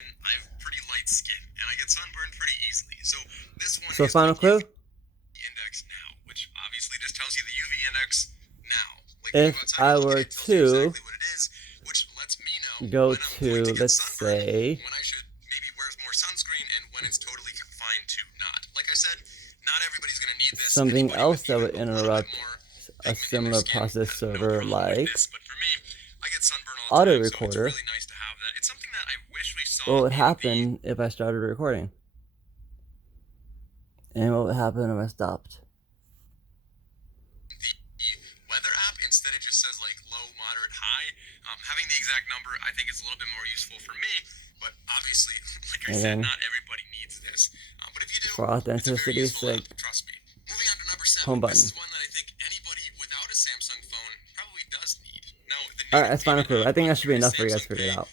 I have pretty light skin, and I get sunburned pretty easily. So this one So is final my clue, UV index now, which obviously just tells you the UV index now. Like when you go if outside and I you look at were it, it tells you to exactly what it is, which lets me know go when I'm going to, to get let's sunburned, say, when I should maybe wear more sunscreen, and when it's totally fine to not. Like I said, not everybody's going to need this. something Anybody with else that even would a little bit interrupt more a pigment in their similar skin process has no server problem with like this. But for me, I get sunburn all the auto time, so it's recorder, really nice to have that. It's something that I wish we what saw would in the happen if I started recording? And what would happen if I stopped? the weather app. Instead, it just says like low, moderate, high. Having the exact number, I think, is a little bit more useful for me. But obviously, like I said, Again, not everybody needs this. But if you do, for it's a very authenticity's useful app. sake, Trust me. Moving on to number seven. home This button. is one that I think anybody without a Samsung phone probably does need. Now, the Alright, need that's final maybe clue. not, I think but that should you're be a enough for you guys Samsung to figure it Pay out.